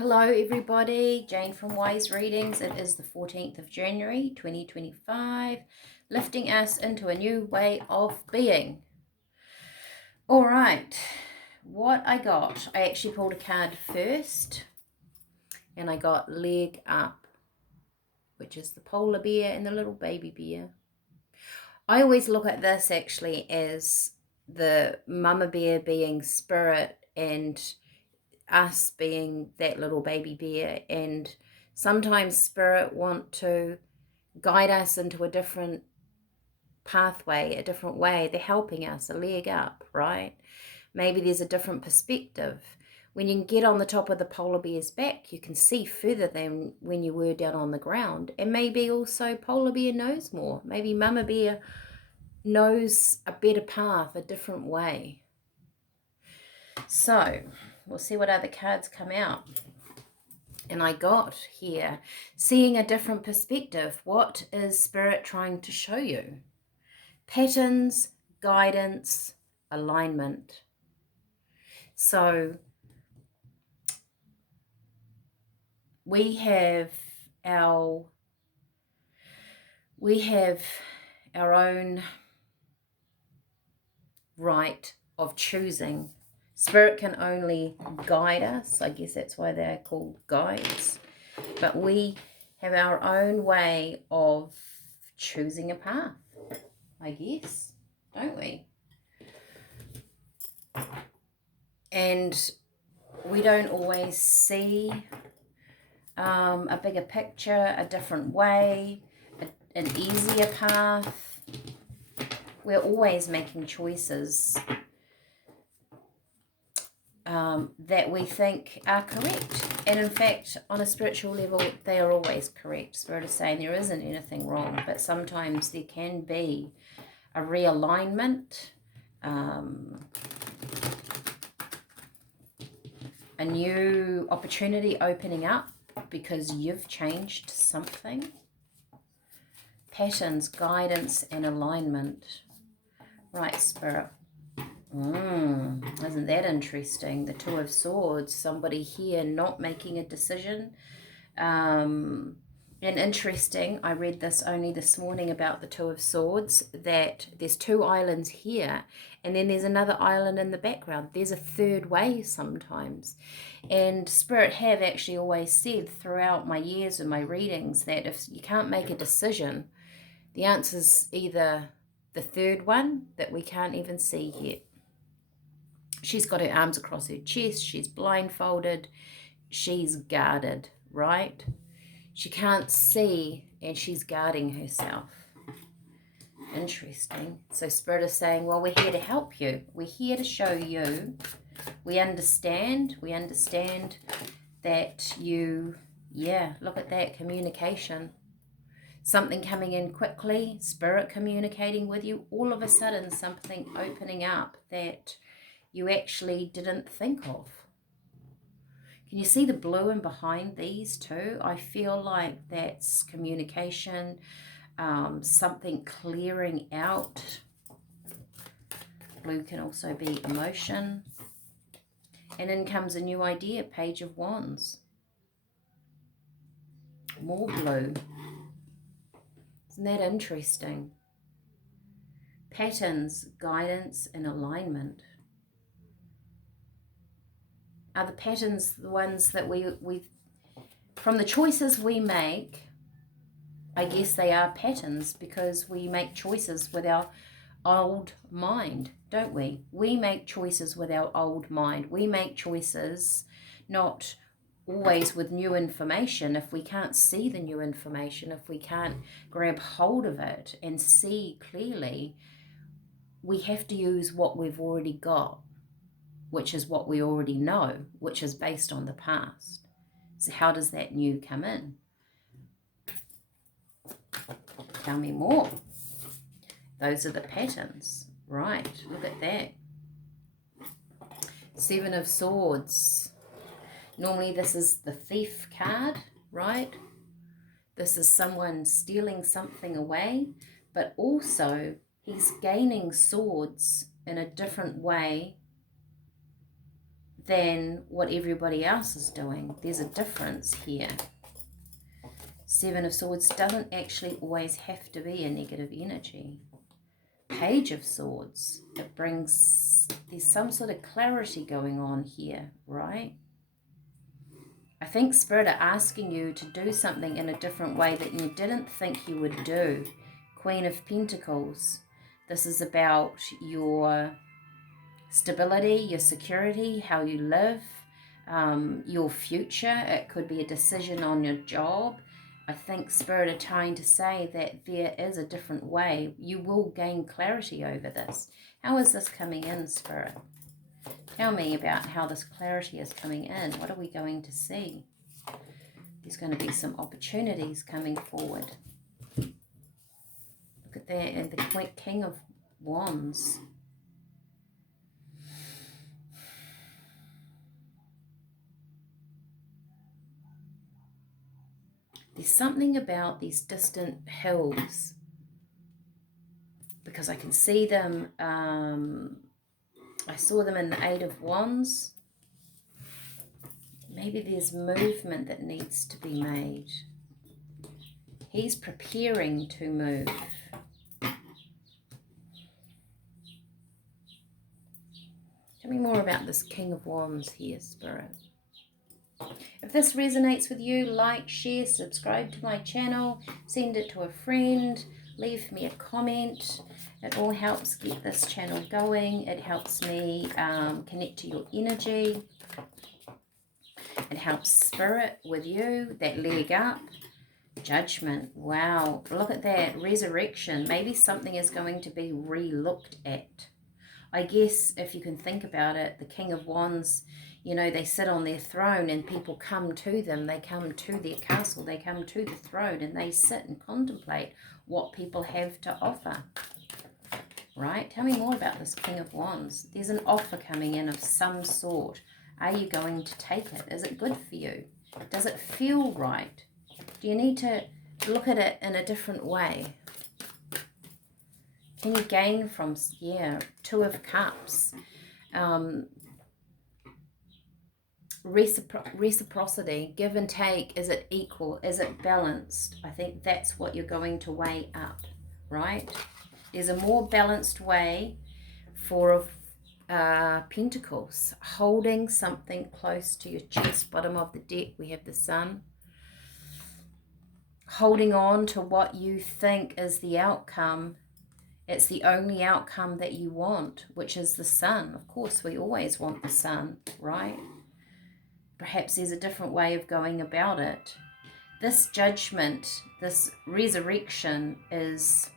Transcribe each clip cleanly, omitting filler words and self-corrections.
Hello everybody, Jane from Wise Readings. It is the 14th of January 2025, lifting us into a new way of being. All right, what I got, I actually pulled a card first and I got leg up, which is the polar bear and the little baby bear. I always look at this actually as the mama bear being spirit and us being that little baby bear, and sometimes spirit want to guide us into a different pathway, a different way. They're helping us, a leg up, right? Maybe there's a different perspective. When you can get on the top of the polar bear's back, you can see further than when you were down on the ground. And maybe also polar bear knows more. Maybe mama bear knows a better path, a different way. So we'll see what other cards come out. And I got here, seeing a different perspective. What is Spirit trying to show you? Patterns, guidance, alignment. So we have our own right of choosing. Spirit can only guide us. I guess that's why they're called guides. But we have our own way of choosing a path, I guess, don't we? And we don't always see a bigger picture, a different way, an easier path. We're always making choices that we think are correct. And in fact, on a spiritual level, they are always correct. Spirit is saying there isn't anything wrong, but sometimes there can be a realignment, a new opportunity opening up because you've changed something. Patterns, guidance, and alignment. Right, Spirit. Isn't that interesting? The Two of Swords, somebody here not making a decision. And interesting, I read this only this morning about the Two of Swords, that there's two islands here, and then there's another island in the background. There's a third way sometimes. And Spirit have actually always said throughout my years and my readings that if you can't make a decision, the answer's either the third one that we can't even see yet. She's got her arms across her chest. She's blindfolded. She's guarded, right? She can't see and she's guarding herself. Interesting. So Spirit is saying, well, we're here to help you. We're here to show you. We understand that you, look at that, communication. Something coming in quickly, Spirit communicating with you, all of a sudden something opening up that you actually didn't think of. Can you see the blue in behind these two? I feel like that's communication, something clearing out. Blue can also be emotion. And in comes a new idea, Page of Wands. More blue. Isn't that interesting? Patterns, guidance, and alignment. Are the patterns the ones that we from the choices we make? I guess they are patterns because we make choices with our old mind, don't we? We make choices with our old mind. We make choices not always with new information. If we can't see the new information, if we can't grab hold of it and see clearly, we have to use what we've already got, which is what we already know, which is based on the past. So how does that new come in? Tell me more. Those are the patterns. Right, look at that. Seven of Swords. Normally this is the thief card, right? This is someone stealing something away, but also he's gaining swords in a different way than what everybody else is doing. There's a difference here. Seven of Swords doesn't actually always have to be a negative energy. Page of Swords, it brings, there's some sort of clarity going on here, right? I think Spirit are asking you to do something in a different way that you didn't think you would do. Queen of Pentacles. This is about your stability, your security, how you live, your future. It could be a decision on your job. I think Spirit are trying to say that there is a different way. You will gain clarity over this. How is this coming in, Spirit? Tell me about how this clarity is coming in. What are we going to see? There's going to be some opportunities coming forward. Look at that, and the King of Wands. There's something about these distant hills, because I can see them. I saw them in the Eight of Wands. Maybe there's movement that needs to be made. He's preparing to move. Tell me more about this King of Wands here, Spirit. If this resonates with you, like, share, subscribe to my channel, send it to a friend, leave me a comment. It all helps get this channel going. It helps me connect to your energy. It helps Spirit with you, that leg up. Judgment. Wow, look at that. Resurrection. Maybe something is going to be re-looked at. I guess if you can think about it, the King of Wands, you know, they sit on their throne and people come to them. They come to their castle. They come to the throne and they sit and contemplate what people have to offer. Right? Tell me more about this King of Wands. There's an offer coming in of some sort. Are you going to take it? Is it good for you? Does it feel right? Do you need to look at it in a different way? Can you gain from, Two of Cups. Reciprocity, give and take. Is it equal? Is it balanced? I think that's what you're going to weigh up, right? There's a more balanced way for Pentacles, holding something close to your chest. Bottom of the deck, we have the Sun. Holding on to what you think is the outcome. It's the only outcome that you want, which is the Sun. Of course, we always want the Sun, right? Perhaps there's a different way of going about it. This judgment, this resurrection is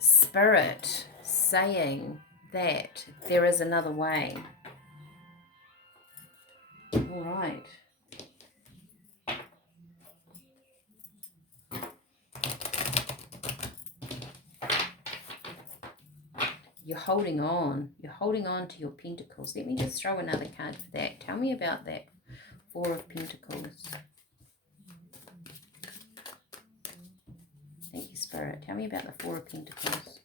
Spirit saying that there is another way. All right. You're holding on. You're holding on to your Pentacles. Let me just throw another card for that. Tell me about that Four of Pentacles. Thank you, Spirit. Tell me about the Four of Pentacles.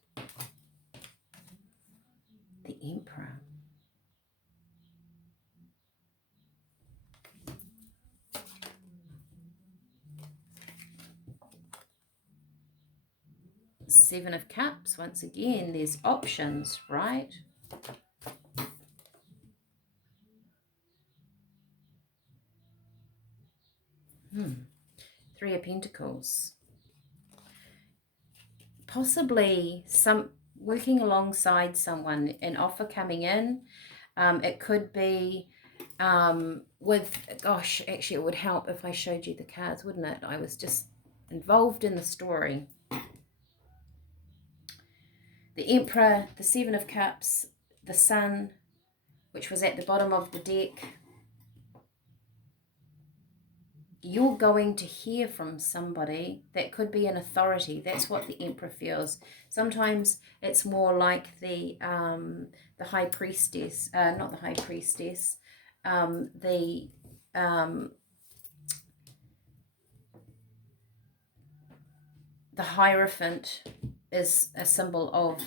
The Emperor. Seven of Cups. Once again, there's options, right? Three of Pentacles. Possibly some working alongside someone, an offer coming in. It could be with, gosh, actually it would help if I showed you the cards, wouldn't it? I was just involved in the story. The Emperor, the Seven of Cups, the Sun, which was at the bottom of the deck. You're going to hear from somebody that could be an authority. That's what the Emperor feels. Sometimes it's more like the High Priestess, not the High Priestess, the Hierophant is a symbol of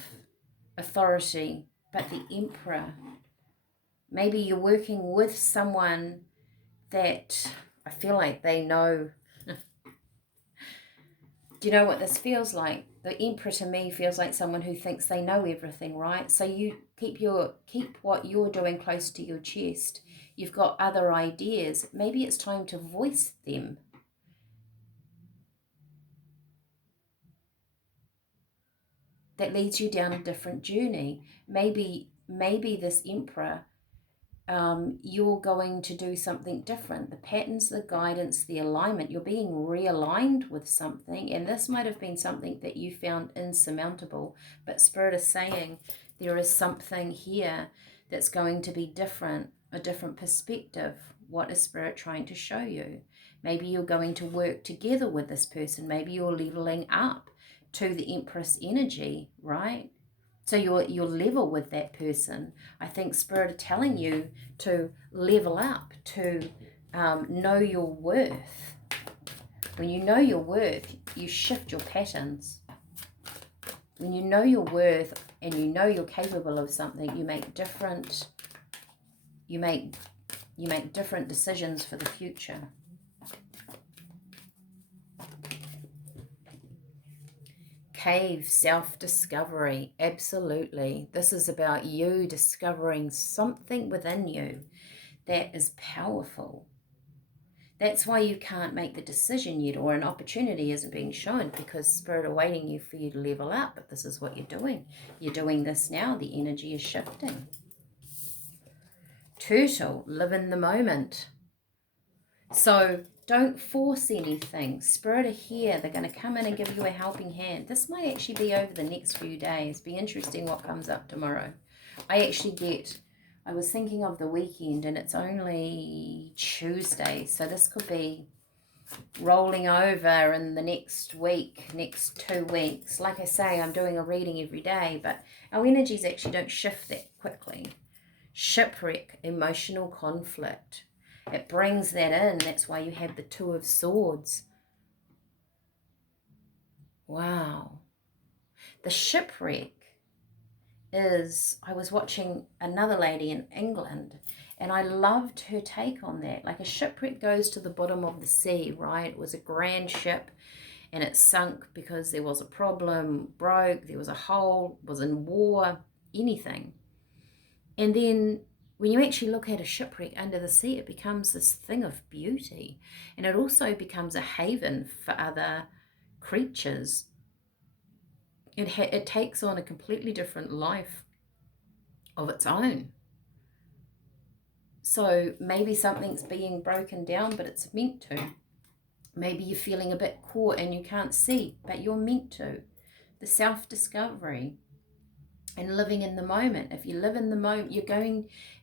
authority. But the Emperor, maybe you're working with someone that I feel like they know. Do you know what this feels like? The Emperor to me feels like someone who thinks they know everything, right? So you keep what you're doing close to your chest. You've got other ideas. Maybe it's time to voice them. That leads you down a different journey. Maybe this Emperor, you're going to do something different. The patterns, the guidance, the alignment, you're being realigned with something, and this might have been something that you found insurmountable, but Spirit is saying there is something here that's going to be different, a different perspective. What is Spirit trying to show you? Maybe you're going to work together with this person. Maybe you're leveling up to the Empress energy, right? So you're level with that person. I think Spirit are telling you to level up, to know your worth. When you know your worth, you shift your patterns. When you know your worth and you know you're capable of something, you make different decisions for the future. Cave, self-discovery, absolutely. This is about you discovering something within you that is powerful. That's why you can't make the decision yet, or an opportunity isn't being shown, because Spirit are waiting you for you to level up. But this is what you're doing. You're doing this now. The energy is shifting. Turtle, live in the moment. So don't force anything. Spirit are here. They're going to come in and give you a helping hand. This might actually be over the next few days. Be interesting what comes up tomorrow. I was thinking of the weekend, and it's only Tuesday. So this could be rolling over in the next week, next 2 weeks. Like I say, I'm doing a reading every day, but our energies actually don't shift that quickly. Shipwreck, emotional conflict. It brings that in. That's why you have the Two of Swords. Wow. The shipwreck is, I was watching another lady in England, and I loved her take on that. Like, a shipwreck goes to the bottom of the sea, right? It was a grand ship, and it sunk because there was a problem, broke, there was a hole, was in war, anything. And then when you actually look at a shipwreck under the sea, it becomes this thing of beauty. And it also becomes a haven for other creatures. It takes on a completely different life of its own. So maybe something's being broken down, but it's meant to. Maybe you're feeling a bit caught and you can't see, but you're meant to. The self-discovery and living in the moment. If you live in the moment,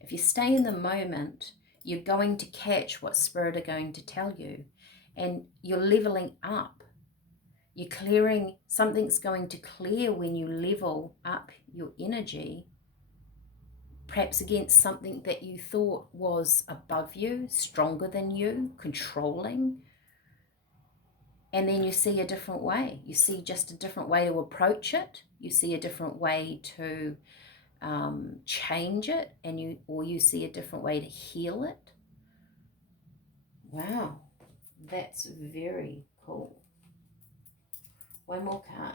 if you stay in the moment, you're going to catch what Spirit are going to tell you. And you're leveling up. You're clearing, something's going to clear when you level up your energy, perhaps against something that you thought was above you, stronger than you, controlling. And then you see a different way. You see just a different way to approach it. You see a different way to change it, and you see a different way to heal it. Wow, that's very cool. One more card.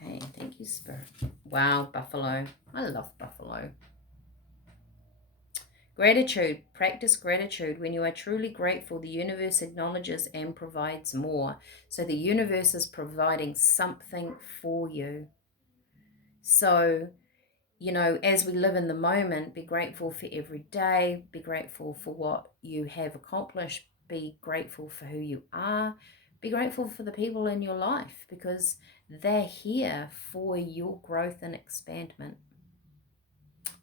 Okay, thank you, Spirit. Wow, buffalo. I love buffalo. Gratitude. Practice gratitude. When you are truly grateful, the universe acknowledges and provides more. So the universe is providing something for you. So, you know, as we live in the moment, be grateful for every day. Be grateful for what you have accomplished. Be grateful for who you are. Be grateful for the people in your life, because they're here for your growth and expandment.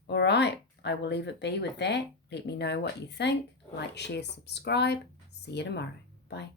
All right, I will leave it be with that. Let me know what you think. Like, share, subscribe. See you tomorrow. Bye.